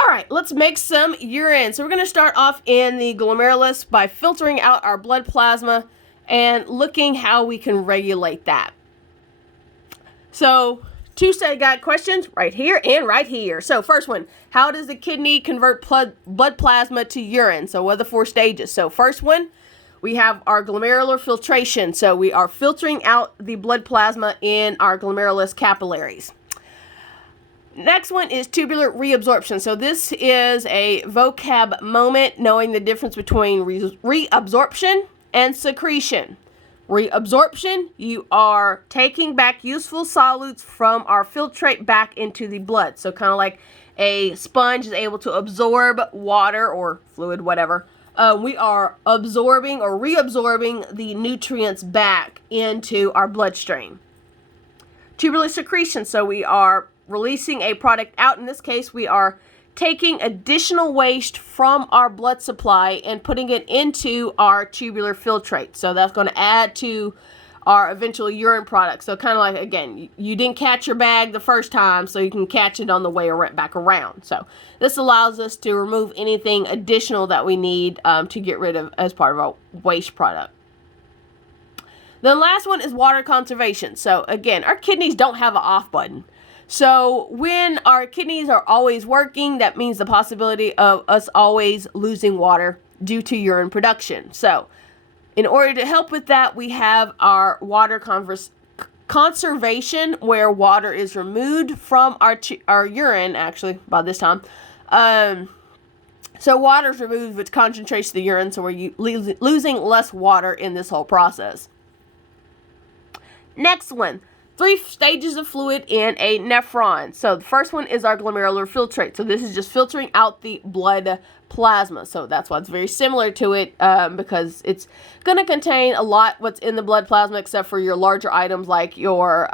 All right, let's make some urine. So we're going to start off in the glomerulus by filtering out our blood plasma and looking how we can regulate that. So, two study guide questions right here and right here. So first one, how does the kidney convert blood plasma to urine? So what are the 4 stages? So first one, we have our glomerular filtration. So we are filtering out the blood plasma in our glomerulus capillaries. Next one is tubular reabsorption. So this is a vocab moment, knowing the difference between reabsorption and secretion. Reabsorption, you are taking back useful solutes from our filtrate back into the blood. So kind of like a sponge is able to absorb water or fluid, whatever. We are absorbing or reabsorbing the nutrients back into our bloodstream. Tubular secretion, so we are releasing a product out. In this case, we are taking additional waste from our blood supply and putting it into our tubular filtrate. So that's going to add to our eventual urine product. So kind of like, again, you didn't catch your bag the first time, so you can catch it on the way back around. So this allows us to remove anything additional that we need to get rid of as part of our waste product. The last one is water conservation. So again, our kidneys don't have an off button. So when our kidneys are always working, that means the possibility of us always losing water due to urine production. So in order to help with that, we have our water conservation, where water is removed from our urine, actually, by this time. So water is removed, which concentrates the urine, so we're losing less water in this whole process. Next one. 3 stages of fluid in a nephron. So the first one is our glomerular filtrate. So this is just filtering out the blood plasma. So that's why it's very similar to it, because it's going to contain a lot what's in the blood plasma, except for your larger items like your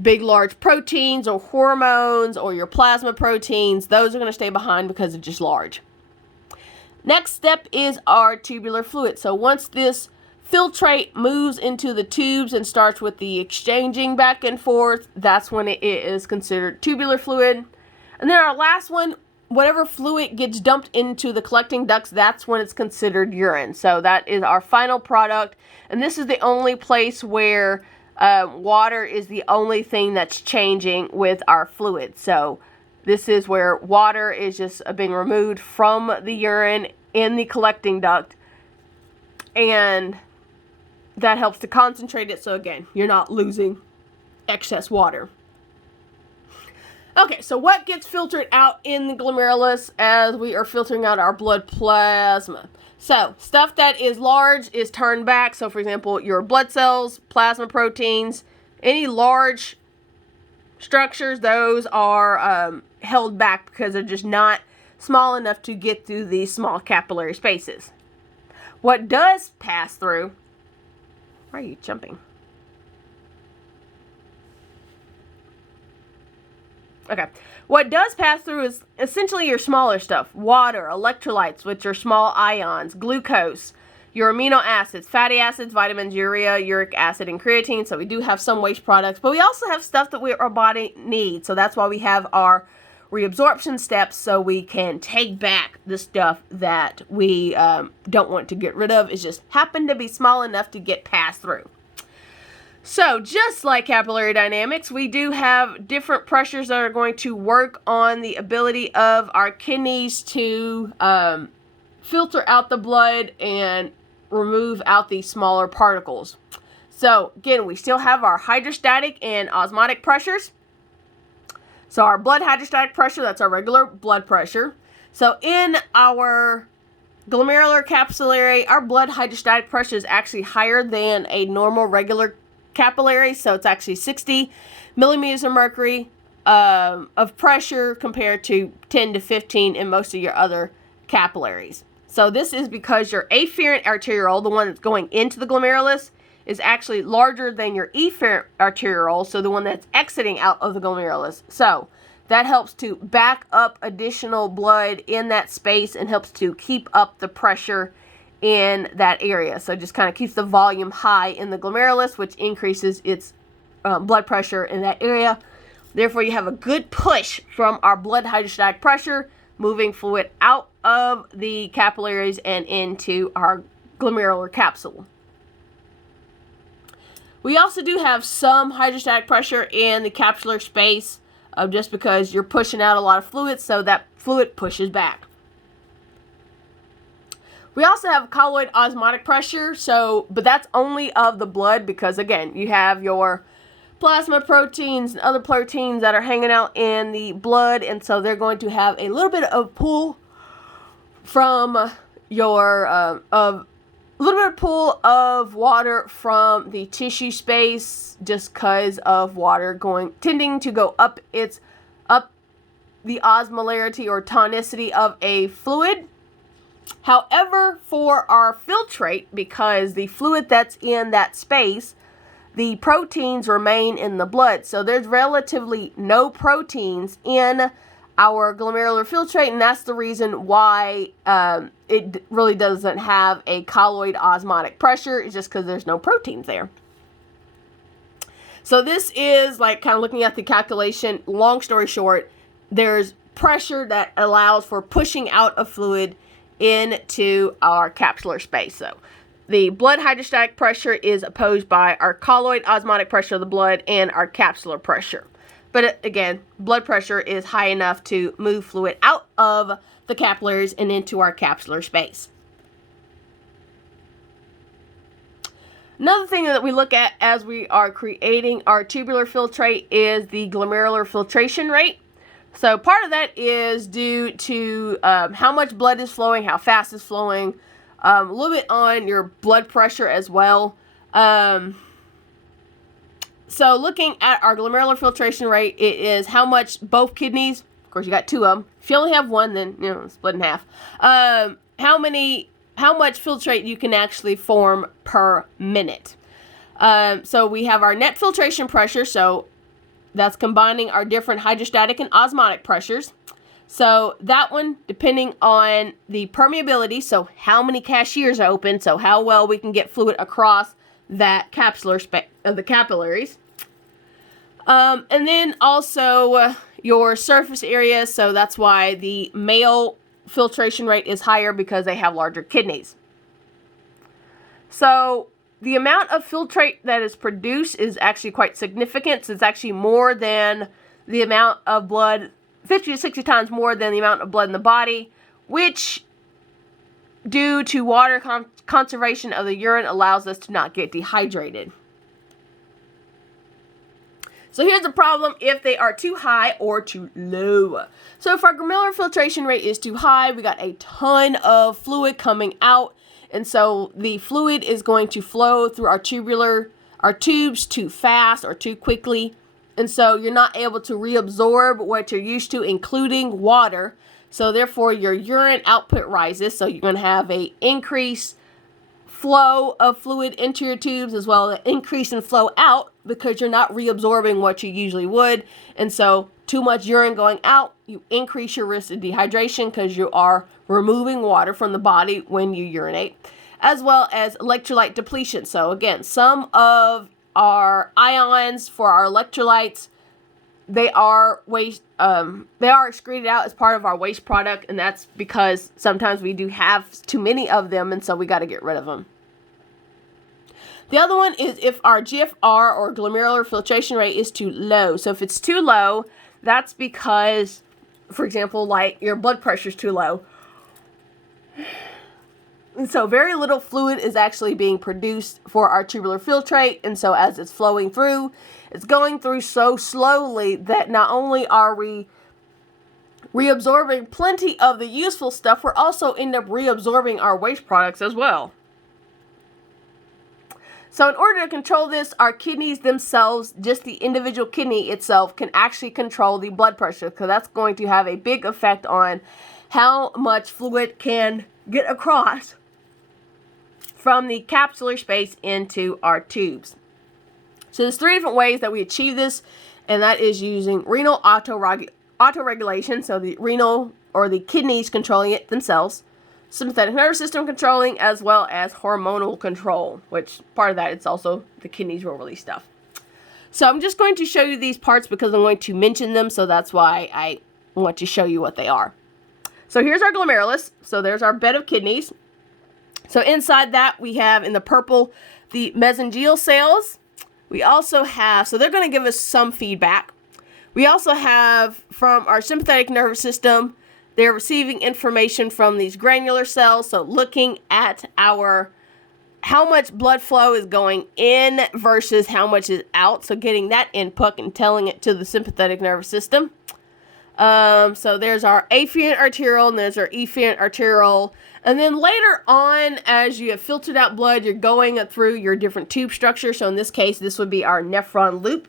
big large proteins or hormones or your plasma proteins. Those are going to stay behind because it's just large. Next step is our tubular fluid. So once this filtrate moves into the tubes and starts with the exchanging back and forth, that's when it is considered tubular fluid. And then our last one, whatever fluid gets dumped into the collecting ducts, that's when it's considered urine. So that is our final product. And this is the only place where water is the only thing that's changing with our fluid. So this is where water is just being removed from the urine in the collecting duct. And that helps to concentrate it, so again, you're not losing excess water. Okay, so what gets filtered out in the glomerulus as we are filtering out our blood plasma? So, stuff that is large is turned back. So, for example, your blood cells, plasma proteins, any large structures, those are held back because they're just not small enough to get through these small capillary spaces. What does pass through... Why are you jumping? Okay. What does pass through is essentially your smaller stuff. Water, electrolytes, which are small ions, glucose, your amino acids, fatty acids, vitamins, urea, uric acid, and creatine. So we do have some waste products, but we also have stuff that our body needs. So that's why we have our reabsorption steps, so we can take back the stuff that we don't want to get rid of. It just happened to be small enough to get passed through. So just like capillary dynamics, we do have different pressures that are going to work on the ability of our kidneys to filter out the blood and remove out these smaller particles. So again, we still have our hydrostatic and osmotic pressures. So our blood hydrostatic pressure, that's our regular blood pressure. So in our glomerular capillary, our blood hydrostatic pressure is actually higher than a normal regular capillary. So it's actually 60 millimeters of mercury of pressure compared to 10 to 15 in most of your other capillaries. So this is because your afferent arteriole, the one that's going into the glomerulus, is actually larger than your efferent arteriole, so the one that's exiting out of the glomerulus. So that helps to back up additional blood in that space and helps to keep up the pressure in that area. So just kind of keeps the volume high in the glomerulus, which increases its blood pressure in that area. Therefore, you have a good push from our blood hydrostatic pressure, moving fluid out of the capillaries and into our glomerular capsule. We also do have some hydrostatic pressure in the capsular space, just because you're pushing out a lot of fluid, so that fluid pushes back. We also have colloid osmotic pressure, but that's only of the blood because, again, you have your plasma proteins and other proteins that are hanging out in the blood, and so they're going to have a little bit of pull from your pull of water from the tissue space, just because of water tending to go up the osmolarity or tonicity of a fluid. However, for our filtrate, because the fluid that's in that space, the proteins remain in the blood. So there's relatively no proteins in our glomerular filtrate, and that's the reason why it really doesn't have a colloid osmotic pressure. It's just because there's no proteins there. So this is like kind of looking at the calculation. Long story short, there's pressure that allows for pushing out of fluid into our capsular space. So the blood hydrostatic pressure is opposed by our colloid osmotic pressure of the blood and our capsular pressure. But again, blood pressure is high enough to move fluid out of the capillaries and into our capsular space. Another thing that we look at as we are creating our tubular filtrate is the glomerular filtration rate. So part of that is due to how much blood is flowing, how fast it's flowing, a little bit on your blood pressure as well. So looking at our glomerular filtration rate, it is how much both kidneys, of course you got two of them. If you only have one, then split in half. How much filtrate you can actually form per minute. So we have our net filtration pressure, so that's combining our different hydrostatic and osmotic pressures. So that one, depending on the permeability, so how many cashiers are open, so how well we can get fluid across that capsular space of the capillaries. And then also your surface area, so that's why the male filtration rate is higher, because they have larger kidneys. So the amount of filtrate that is produced is actually quite significant. So it's actually more than the amount of blood, 50 to 60 times more than the amount of blood in the body, which, due to water conservation of the urine, allows us to not get dehydrated. So here's the problem if they are too high or too low. So if our glomerular filtration rate is too high, we got a ton of fluid coming out, and so the fluid is going to flow through our tubes too fast or too quickly, and so you're not able to reabsorb what you're used to, including water. So therefore your urine output rises, so you're going to have an increased flow of fluid into your tubes, as well as an increase in flow out, because you're not reabsorbing what you usually would. And so too much urine going out, you increase your risk of dehydration because you are removing water from the body when you urinate, as well as electrolyte depletion. So again, some of our ions for our electrolytes, they are excreted out as part of our waste product, and that's because sometimes we do have too many of them, and so we got to get rid of them. The other one is if our GFR, or glomerular filtration rate, is too low. So if it's too low, that's because, for example, like your blood pressure is too low. And so very little fluid is actually being produced for our tubular filtrate, and so as it's flowing through, it's going through so slowly that not only are we reabsorbing plenty of the useful stuff, we're also end up reabsorbing our waste products as well. So in order to control this, our kidneys themselves, just the individual kidney itself, can actually control the blood pressure, because that's going to have a big effect on how much fluid can get across from the capsular space into our tubes. So there's three different ways that we achieve this, and that is using renal autoregulation, so the renal or the kidneys controlling it themselves, sympathetic nervous system controlling, as well as hormonal control, which part of that, it's also the kidneys will release stuff. So I'm just going to show you these parts because I'm going to mention them, so that's why I want to show you what they are. So here's our glomerulus. So there's our bed of kidneys. So inside that we have, in the purple, the mesangial cells. We also have, so they're going to give us some feedback. We also have, from our sympathetic nervous system, they're receiving information from these granular cells. So looking at how much blood flow is going in versus how much is out. So getting that input and telling it to the sympathetic nervous system. So there's our afferent arteriole and there's our efferent arteriole. And then later on, as you have filtered out blood, you're going through your different tube structures. So in this case, this would be our nephron loop.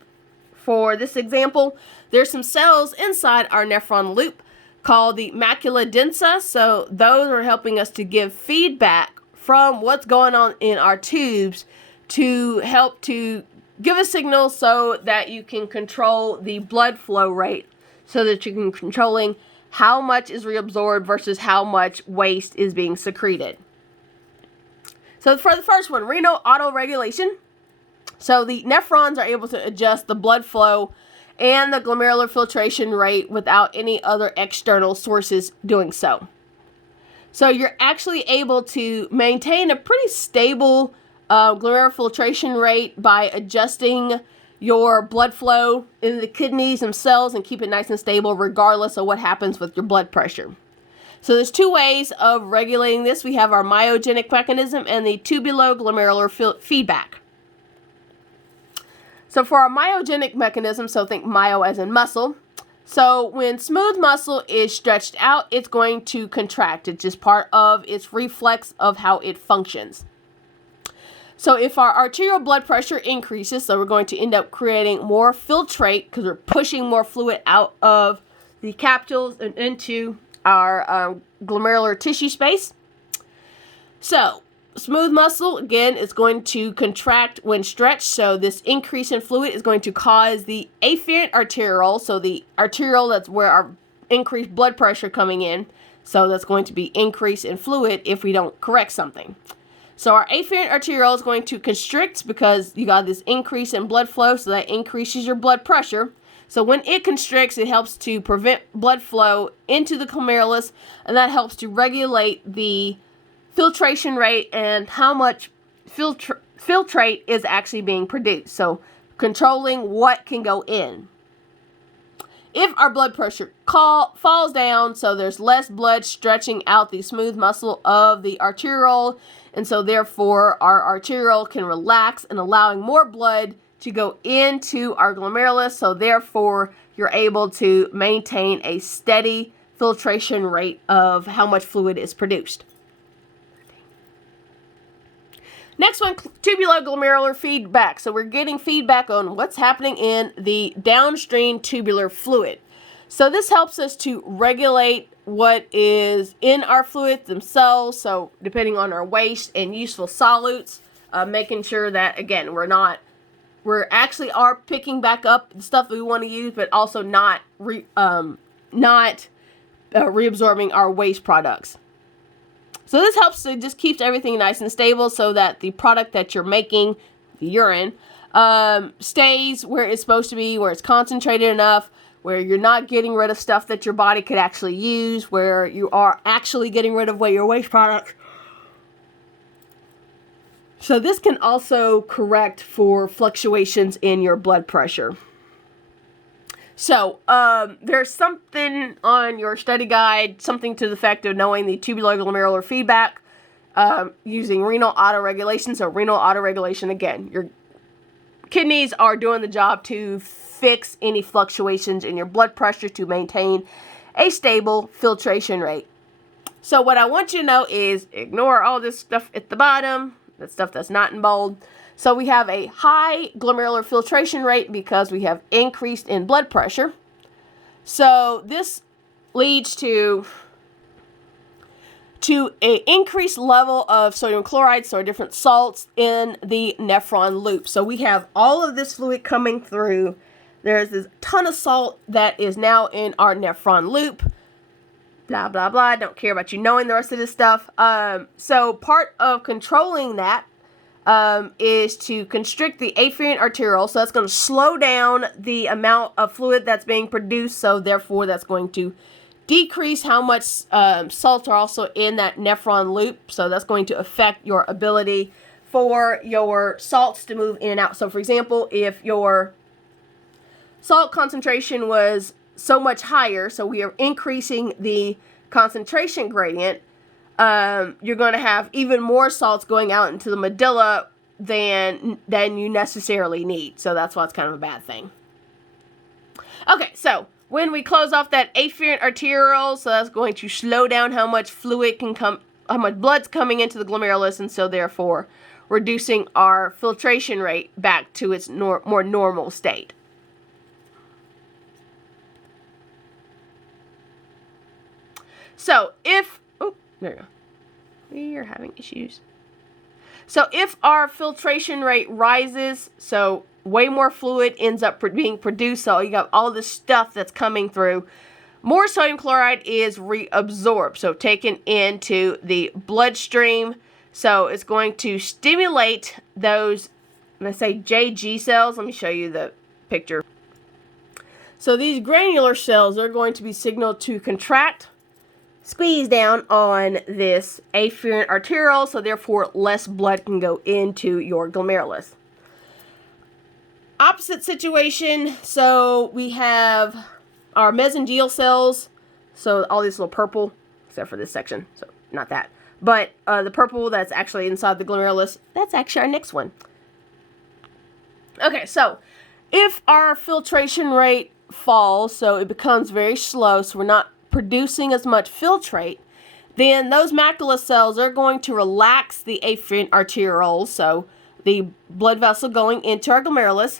For this example, there's some cells inside our nephron loop called the macula densa. So those are helping us to give feedback from what's going on in our tubes to help to give a signal so that you can control the blood flow rate, so that you can controlling how much is reabsorbed versus how much waste is being secreted. So for the first one, renal autoregulation. So the nephrons are able to adjust the blood flow and the glomerular filtration rate without any other external sources doing so. So you're actually able to maintain a pretty stable glomerular filtration rate by adjusting your blood flow in the kidneys themselves and keep it nice and stable regardless of what happens with your blood pressure. So there's two ways of regulating this. We have our myogenic mechanism and the tubuloglomerular feedback. So for our myogenic mechanism, so think myo as in muscle. So when smooth muscle is stretched out, it's going to contract. It's just part of its reflex of how it functions. So if our arterial blood pressure increases, so we're going to end up creating more filtrate because we're pushing more fluid out of the capsules and into our glomerular tissue space. So smooth muscle, again, is going to contract when stretched. So this increase in fluid is going to cause the afferent arteriole, so the arteriole, that's where our increased blood pressure coming in. So that's going to be increase in fluid if we don't correct something. So our afferent arteriole is going to constrict because you got this increase in blood flow, so that increases your blood pressure. So when it constricts, it helps to prevent blood flow into the glomerulus, and that helps to regulate the filtration rate and how much filtrate is actually being produced. So controlling what can go in. If our blood pressure falls down, so there's less blood stretching out the smooth muscle of the arteriole, and so therefore our arteriole can relax and allowing more blood to go into our glomerulus, so therefore you're able to maintain a steady filtration rate of how much fluid is produced. Next one, tubuloglomerular feedback. So we're getting feedback on what's happening in the downstream tubular fluid. So this helps us to regulate what is in our fluids themselves. So depending on our waste and useful solutes, making sure that, again, we're actually are picking back up the stuff that we want to use, but also not reabsorbing our waste products. So this helps to just keeps everything nice and stable so that the product that you're making, the urine, stays where it's supposed to be, where it's concentrated enough, where you're not getting rid of stuff that your body could actually use, where you are actually getting rid of your waste products. So this can also correct for fluctuations in your blood pressure. So, there's something on your study guide, something to the effect of knowing the tubuloglomerular feedback, using renal autoregulation. So renal autoregulation, again, your kidneys are doing the job to fix any fluctuations in your blood pressure to maintain a stable filtration rate. So what I want you to know is ignore all this stuff at the bottom, that stuff that's not in bold. So we have a high glomerular filtration rate because we have increased in blood pressure. So this leads to an increased level of sodium chloride, so different salts in the nephron loop. So we have all of this fluid coming through. There's this ton of salt that is now in our nephron loop. Blah, blah, blah. Don't care about you knowing the rest of this stuff. So part of controlling that is to constrict the afferent arteriole. So that's going to slow down the amount of fluid that's being produced. So therefore, that's going to decrease how much salts are also in that nephron loop. So that's going to affect your ability for your salts to move in and out. So for example, if your salt concentration was so much higher, so we are increasing the concentration gradient, you're going to have even more salts going out into the medulla than you necessarily need. So that's why it's kind of a bad thing. Okay, so when we close off that afferent arteriole, so that's going to slow down how much fluid can come, how much blood's coming into the glomerulus, and so therefore reducing our filtration rate back to its more normal state. So if, oh, there you go. We are having issues. So if our filtration rate rises, so way more fluid ends up being produced, so you got all this stuff that's coming through, more sodium chloride is reabsorbed, so taken into the bloodstream. So it's going to stimulate those, let's say JG cells. Let me show you the picture. So these granular cells are going to be signaled to contract, squeeze down on this afferent arteriole, so therefore less blood can go into your glomerulus. Opposite situation, so we have our mesangial cells, so all this little purple, except for this section, so not that. But the purple that's actually inside the glomerulus, that's actually our next one. Okay, so if our filtration rate falls, so it becomes very slow, so we're not producing as much filtrate, then those macula cells are going to relax the afferent arterioles, so the blood vessel going into our glomerulus.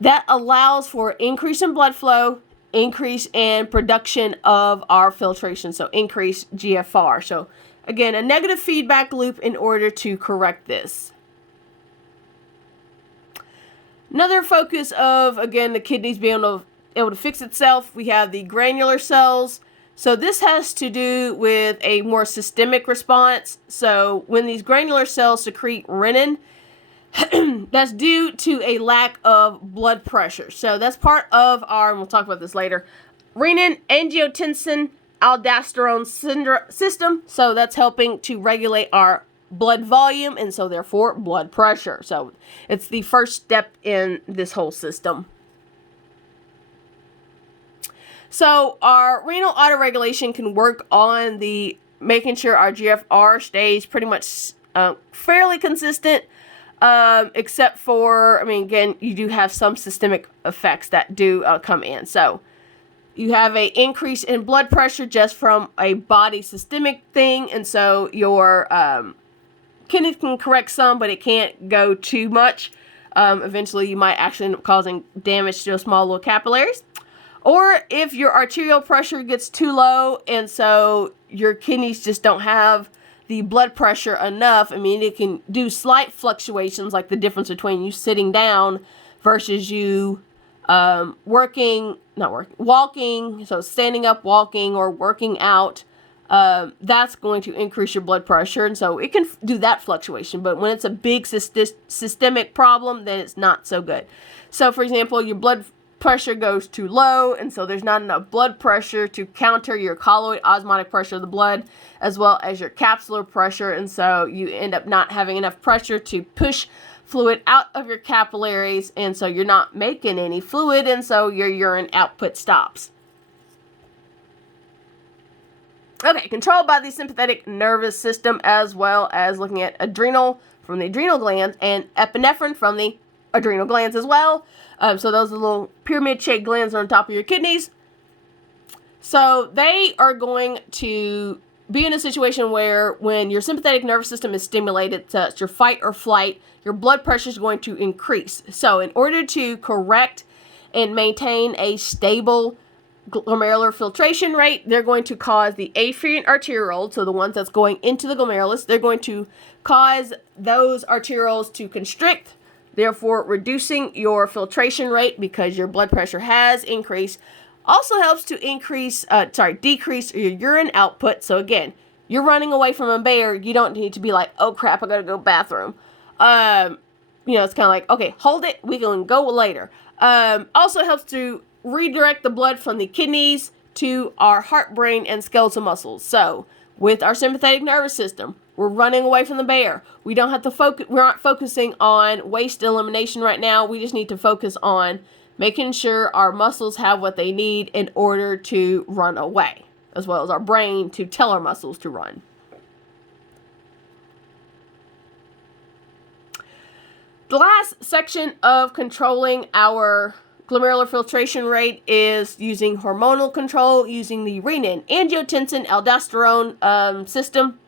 That allows for increase in blood flow, increase in production of our filtration, so increased GFR. So again, a negative feedback loop in order to correct this. Another focus of, again, the kidneys being able to fix itself, we have the granular cells. So this has to do with a more systemic response. So when these granular cells secrete renin, that's due to a lack of blood pressure. So that's part of our, and we'll talk about this later, renin, angiotensin, aldosterone system. So that's helping to regulate our blood volume and so therefore blood pressure. So it's the first step in this whole system. So our renal autoregulation can work on the making sure our GFR stays pretty much fairly consistent, except for, I mean, again, you do have some systemic effects that do come in. So you have an increase in blood pressure just from a body systemic thing, and so your kidneys can correct some, but it can't go too much. Eventually, you might actually end up causing damage to those small little capillaries. Or if your arterial pressure gets too low and so your kidneys just don't have the blood pressure enough, I mean, it can do slight fluctuations, like the difference between you sitting down versus you walking, so standing up, walking, or working out. That's going to increase your blood pressure, and so it can do that fluctuation. But when it's a big systemic problem, then it's not so good. So, for example, your blood pressure goes too low, and so there's not enough blood pressure to counter your colloid osmotic pressure of the blood as well as your capsular pressure, and so you end up not having enough pressure to push fluid out of your capillaries, and so you're not making any fluid, and so your urine output stops. Okay, controlled by the sympathetic nervous system, as well as looking at adrenal from the adrenal glands and epinephrine from the adrenal glands as well. So those are little pyramid-shaped glands on top of your kidneys. So they are going to be in a situation where when your sympathetic nervous system is stimulated, so it's your fight or flight, your blood pressure is going to increase. So in order to correct and maintain a stable glomerular filtration rate, they're going to cause the afferent arterioles, so the ones that's going into the glomerulus, they're going to cause those arterioles to constrict, therefore reducing your filtration rate because your blood pressure has increased. Also helps to decrease your urine output. So again, you're running away from a bear, you don't need to be like, oh crap, I gotta go bathroom. You know, it's kind of like, okay, hold it, we can go later. Also helps to redirect the blood from the kidneys to our heart, brain, and skeletal muscles. So, with our sympathetic nervous system, we're running away from the bear. We don't have to focus, we're not focusing on waste elimination right now. We just need to focus on making sure our muscles have what they need in order to run away, as well as our brain to tell our muscles to run. The last section of controlling our glomerular filtration rate is using hormonal control, using the renin, angiotensin, aldosterone system.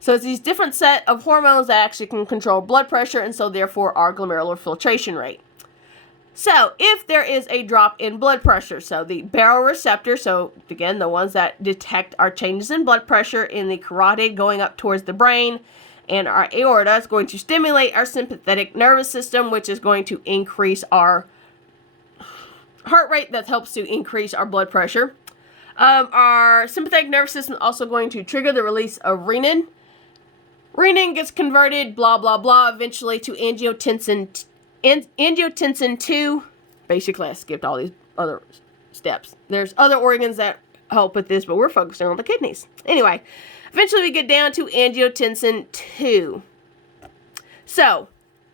So it's these different set of hormones that actually can control blood pressure, and so therefore our glomerular filtration rate. So if there is a drop in blood pressure, so the baroreceptor, so again the ones that detect our changes in blood pressure in the carotid going up towards the brain, and our aorta is going to stimulate our sympathetic nervous system, which is going to increase our heart rate. That helps to increase our blood pressure. Our sympathetic nervous system is also going to trigger the release of renin. Renin gets converted, blah, blah, blah, eventually to angiotensin 2. Basically, I skipped all these other steps. There's other organs that help with this, but we're focusing on the kidneys. Anyway, eventually we get down to angiotensin 2. So,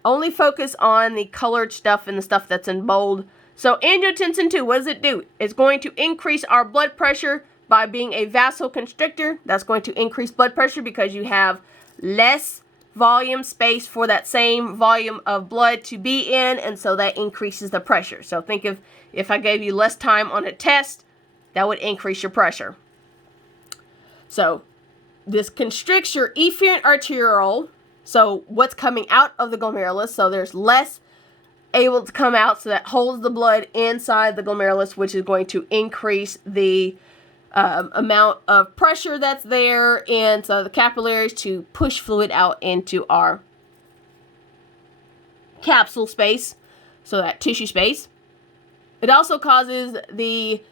only focus on the colored stuff and the stuff that's in bold. So, angiotensin 2, what does it do? It's going to increase our blood pressure by being a vasoconstrictor. That's going to increase blood pressure because you have less volume space for that same volume of blood to be in, and so that increases the pressure. So, think of if I gave you less time on a test, that would increase your pressure. So, this constricts your efferent arteriole, so what's coming out of the glomerulus, so there's less able to come out, so that holds the blood inside the glomerulus, which is going to increase the amount of pressure that's there, and so the capillaries to push fluid out into our capsule space, so that tissue space. It also causes the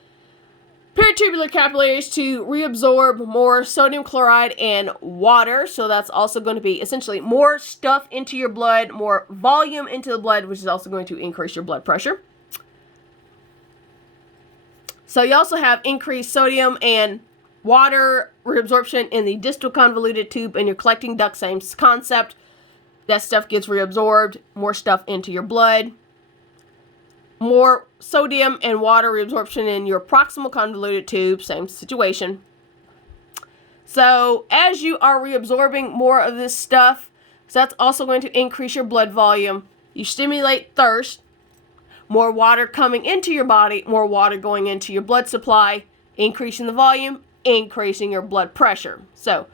peritubular capillaries to reabsorb more sodium chloride and water, so that's also going to be essentially more stuff into your blood, more volume into the blood, which is also going to increase your blood pressure. So you also have increased sodium and water reabsorption in the distal convoluted tube and your collecting duct, same concept. That stuff gets reabsorbed, more stuff into your blood. More sodium and water reabsorption in your proximal convoluted tube, same situation. So as you are reabsorbing more of this stuff, so that's also going to increase your blood volume. You stimulate thirst, more water coming into your body, more water going into your blood supply, increasing the volume, increasing your blood pressure. So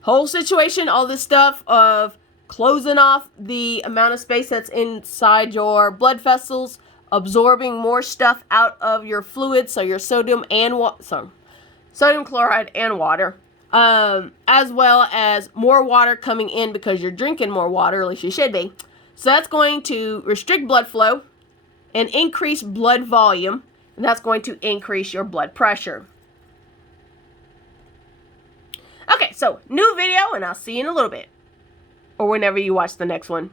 whole situation, all this stuff of closing off the amount of space that's inside your blood vessels, absorbing more stuff out of your fluids, so your sodium and sodium chloride and water, as well as more water coming in because you're drinking more water, at least you should be. So that's going to restrict blood flow and increase blood volume, and that's going to increase your blood pressure. Okay, so new video, and I'll see you in a little bit, or whenever you watch the next one.